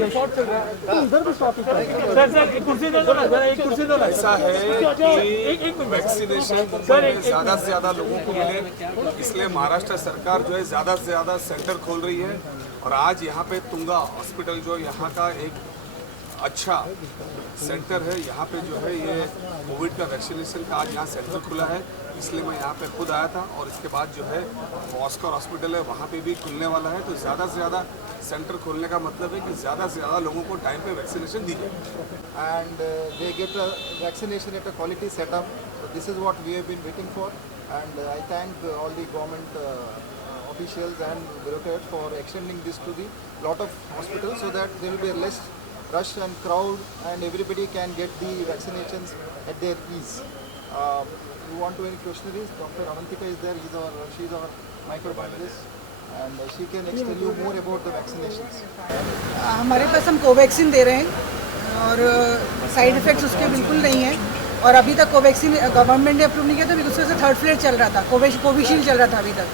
एक कुर्सी दे दो ना सर, एक कुर्सी दो ना। ऐसा है कि वैक्सीनेशन ज़्यादा से ज़्यादा लोगों को मिले, इसलिए महाराष्ट्र सरकार जो है ज़्यादा से ज़्यादा सेंटर खोल रही है। और आज यहाँ पे तुंगा हॉस्पिटल जो यहाँ का एक अच्छा सेंटर है, यहाँ पे जो है ये कोविड का वैक्सीनेशन का आज यहाँ सेंटर खुला है, इसलिए मैं यहाँ पे खुद आया था। और इसके बाद जो है ऑस्कर हॉस्पिटल है वहाँ पे भी खुलने वाला है। तो ज़्यादा से ज़्यादा सेंटर खोलने का मतलब है कि ज़्यादा से ज़्यादा लोगों को टाइम पे वैक्सीनेशन दी जाए and they get a vaccination at a quality setup. So this is what we have been waiting for, and I thank all the government officials and bureaucrats for extending this to the lot of hospitals so that there will be a less rush and crowd and everybody can get the vaccinations at their ease. You want to any questionnaires? Dr. Avantika is there. She is our microbiologist and she can tell you more about the vaccinations. हमारे पास हम Covaxin दे रहे हैं और side effects उसके बिल्कुल नहीं हैं। और अभी तक कोवैक्सीन गवर्नमेंट ने अप्रूव नहीं किया था, बिकॉज उससे थर्ड फेज चल रहा था, कोविशील्ड चल रहा था अभी तक।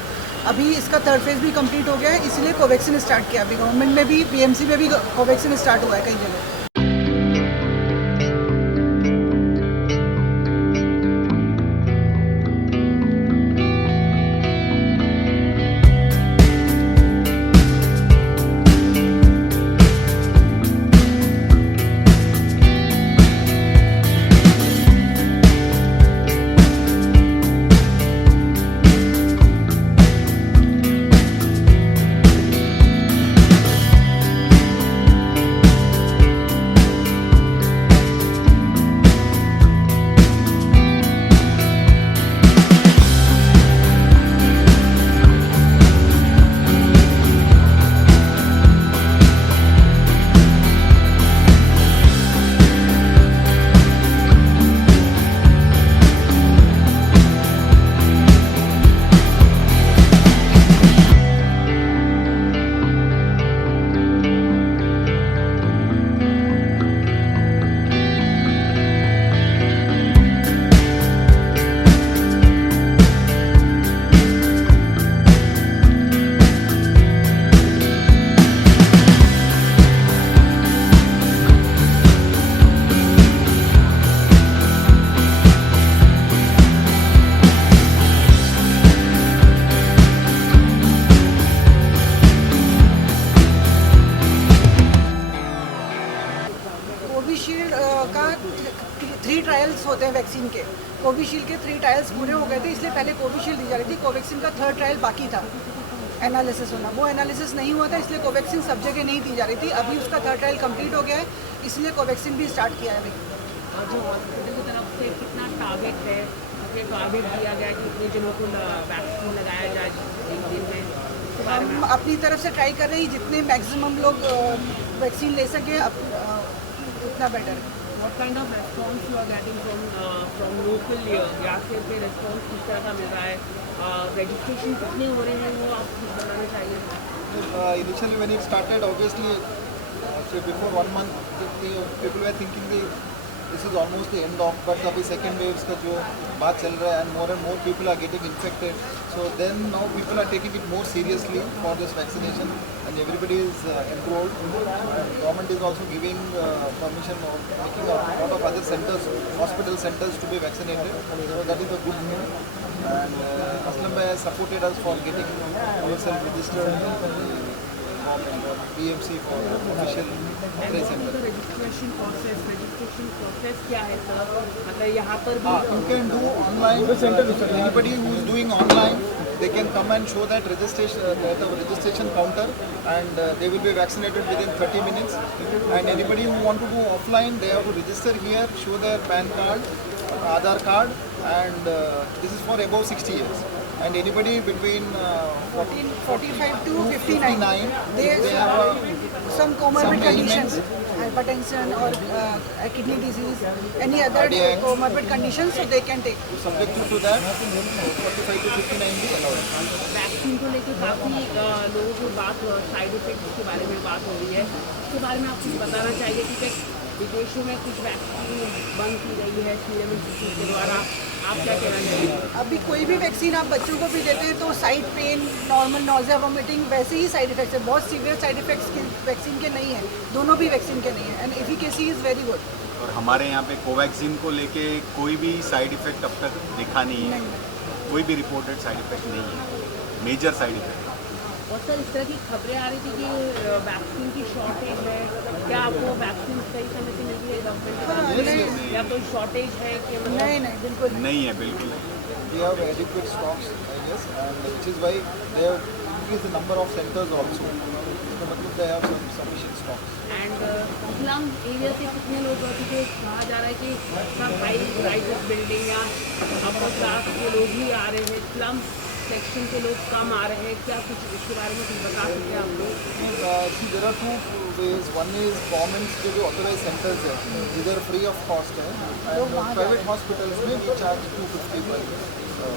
अभी इसका थर्ड फेज भी कंप्लीट हो गया है, इसलिए कोवैक्सीन स्टार्ट किया। अभी गवर्नमेंट में भी पीएमसी में भी कोवैक्सीन स्टार्ट हुआ है कई जगह। कोविशील्ड का 3 ट्रायल्स होते हैं वैक्सीन के। कोविशील्ड के 3 ट्रायल्स पूरे हो गए थे, इसलिए पहले कोविशील्ड दी जा रही थी। कोवैक्सीन का 3rd ट्रायल बाकी था एनालिसिस होना, वो एनालिसिस नहीं हुआ था, इसलिए कोवैक्सीन सब जगह नहीं दी जा रही थी। अभी उसका 3rd ट्रायल कंप्लीट हो गया है, इसलिए कोवैक्सीन भी स्टार्ट किया है अभी। जो हॉस्पिटल की तरफ से कितना टारगेट है, टारगेट दिया गया कि कितने जनों को वैक्सीन लगाया जाए एक दिन में? हम अपनी तरफ से ट्राई कर रहे हैं, जितने मैक्सिमम लोग वैक्सीन ले सकें उतना बेटर है। What kind of response you are getting from local here? यहाँ से response किस तरह का मिल रहा है? Registration कितने हो रहे हैं वो आप बताना चाहिए। Initially when it started, obviously, before 1 month, people were thinking this is almost the end of, but अभी second waves का जो बात चल रहा है and more people are getting infected. So then now people are taking it more seriously for this vaccination and everybody is enrolled. Government is also giving permission or making a lot of other centers, hospital centers to be vaccinated. So that is a good news. And Aslam Bhai has supported us for getting ourselves registered. BMC for official center. registration process क्या है sir? मतलब यहाँ पर भी you can do online. Anybody who is doing online, they can come and show that registration at a registration counter, and they will be vaccinated within 30 minutes. And anybody who want to do offline, they have to register here, show their PAN card, Aadhaar card, and this is for above 60 years. And anybody between 45 to 59, they have some comorbid conditions, hypertension or kidney disease, any other comorbid conditions, so they can take. Subject to that, 45 to 59 भी allowed है। Vaccine को लेकर काफ़ी लोगों की बात side effects के बारे में बात हो रही है, उसके बारे में आप कुछ बताना चाहिए कि विदेशों में कुछ वैक्सीन बंद की गई है सीरम इंस्टीट्यूट के द्वारा, आप क्या कहना चाहेंगे? अभी कोई भी वैक्सीन आप बच्चों को भी देते हैं तो side pain, normal nausea, vomiting वैसे ही साइड इफेक्ट्स है। बहुत सीवियर साइड इफेक्ट्स वैक्सीन के नहीं है, दोनों भी वैक्सीन के नहीं है, and efficacy is very good. और हमारे यहाँ पे कोवैक्सीन को लेके कोई भी साइड इफ़ेक्ट अब तक देखा नहीं है, कोई भी रिपोर्टेड साइड इफ़ेक्ट नहीं है, मेजर साइड इफ़ेक्ट। और सर इस तरह की खबरें आ रही थी कि वैक्सीन की शॉर्टेज है, क्या आपको वैक्सीन सही समय से मिल रही है गवर्नमेंट की तरफ से, या कोई शॉर्टेज है कि मतलब नहीं बिल्कुल नहीं है, बिल्कुल नहीं। We have adequate stocks, I guess, and which is why they have increased the number of centers also. So मतलब they have some sufficient stocks. And slum area से कितने लोग क्योंकि कहा जा रहा है कि सब हाई राइजेस बिल्डिंग या अपर क्लास के लोग ही आ रहे हैं, स्लम सेक्शन के लोग कम आ रहे हैं, क्या कुछ इसके बारे में कुछ बता सकते हैं आप लोग? See, there are two ways. One is governments के जो authorized centers है, इधर free of cost है, and private hospitals में we charge 250 per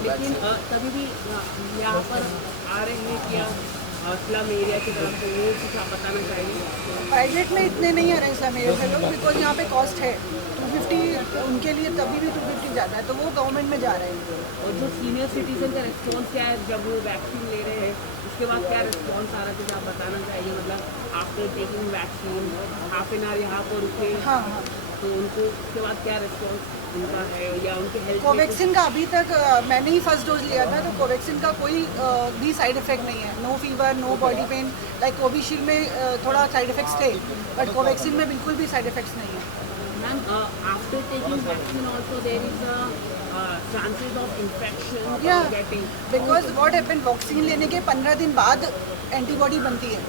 लेकिन vaccine. तभी भी यहाँ पर आ रहे हैं क्या स्लम एरिया की तरफ से, वो कुछ आप बताना चाहिए? प्राइवेट में इतने नहीं आ रहे हैं इस्लाम एरिया से लोग, बिकॉज यहाँ पे कॉस्ट है 250, उनके लिए तभी भी 250 ज़्यादा है, तो वो गवर्नमेंट में जा रहे हैं। और जो सीनियर सिटीजन का रिस्पॉन्स क्या है जब वो वैक्सीन ले रहे हैं, उसके बाद क्या रिस्पॉन्स आ रहा है, कुछ आप बताना चाहिए? मतलब after taking vaccine half an hour यहाँ पर रुके, हाँ तो उनको उसके बाद क्या रिस्पॉन्स उनका है, या उनके हेल्थ कोवैक्सीन का अभी तक मैंने ही फर्स्ट डोज लिया था, तो कोवैक्सीन का कोई भी साइड इफेक्ट नहीं है। No fever, no body pain, like Covishield में थोड़ा साइड इफेक्ट्स थे, बट कोवैक्सीन में बिल्कुल भी साइड इफेक्ट्स नहीं है। Ma'am after taking vaccine also there is chances of infection या getting, because what happen, vaccine लेने के 15 दिन बाद एंटीबॉडी बनती है,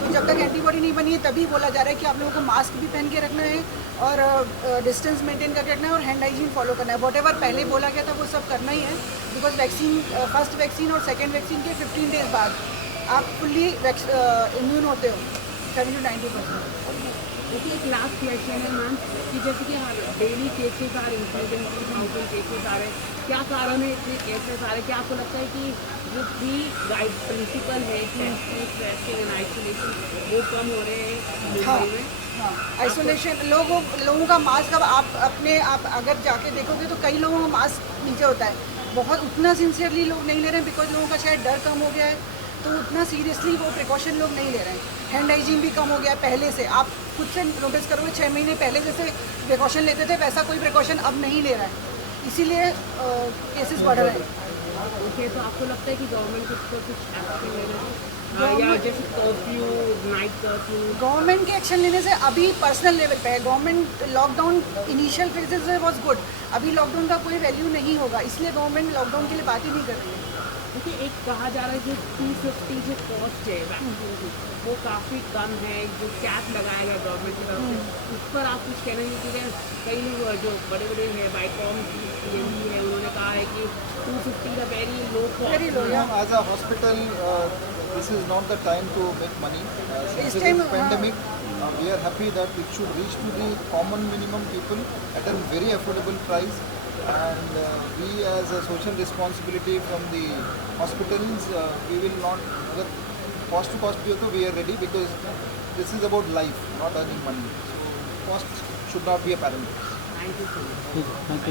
तो जब तक एंटीबॉडी नहीं बनी है तभी बोला जा रहा है कि आप लोगों को मास्क भी पहन के रखना है और डिस्टेंस मेंटेन करके रखना है और हैंड हाइजीन फॉलो करना है। वॉटेवर पहले बोला गया था वो सब करना ही है, बिकॉज वैक्सीन फर्स्ट वैक्सीन और सेकेंड वैक्सीन के 15 डेज बाद आप फुल्ली इम्यून होते हो 70 to 90%। देखिए एक लास्ट क्वेश्चन है मैम कि जैसे कि डेली केसेस आ रहे हैं, 1000 केसेस आ रहे हैं, क्या कारण है इतने केसेस आ रहे हैं? क्या आपको लगता है कि जो 3 गाइड प्रिंसिपल है टेस्टिंग, ट्रेसिंग एंड आइसोलेशन वो कम हो रहे हैं हाँ मुंबई में? हाँ, आइसोलेशन लोगों का मास्क, अब आप अगर जाके देखोगे तो कई लोगों का मास्क नीचे होता है, बहुत उतना सिंसियरली लोग नहीं ले रहे हैं, बिकॉज लोगों का शायद डर कम हो गया है, तो उतना सीरियसली वो प्रिकॉशन लोग नहीं ले रहे हैं। हैंड हाइजीन भी कम हो गया है पहले से, आप खुद से नोटिस करोगे 6 महीने पहले जैसे प्रिकॉशन लेते थे वैसा कोई प्रिकॉशन अब नहीं ले रहा है, इसीलिए केसेस बढ़ रहे हैं। ओके, तो आपको लगता है कि गवर्नमेंट के ऊपर कुछ एक्शन लेना चाहिए, या जैसे कर्फ्यू, नाइट कर्फ्यू? गवर्नमेंट के एक्शन लेने से अभी पर्सनल लेवल पे है। गवर्नमेंट लॉकडाउन इनिशियल फेजेस में वॉज गुड, अभी लॉकडाउन का कोई वैल्यू नहीं होगा, इसलिए गवर्नमेंट लॉकडाउन के लिए बात ही नहीं कर रही है। देखिए एक कहा जा रहा है जो 250 जो कॉस्ट है वैक्सीन की वो काफ़ी कम है, जो कैप लगाया गया गवर्नमेंट की तरफ से, उस पर आप कुछ कहना चाहिए? कई लोग जो बड़े बड़े हैं बाइकॉम CME है, उन्होंने कहा है कि 250 का very low Very cost. low, yeah. As a hospital, this is not the time to make money. Since it time, is pandemic, we are happy that it should reach to the common minimum people at a very affordable price. And we as a social responsibility from the hospitals, we will not, अगर cost to cost भी हो तो we are ready, because this is about life, not earning money. So cost should not be a parameter. Thank you so much.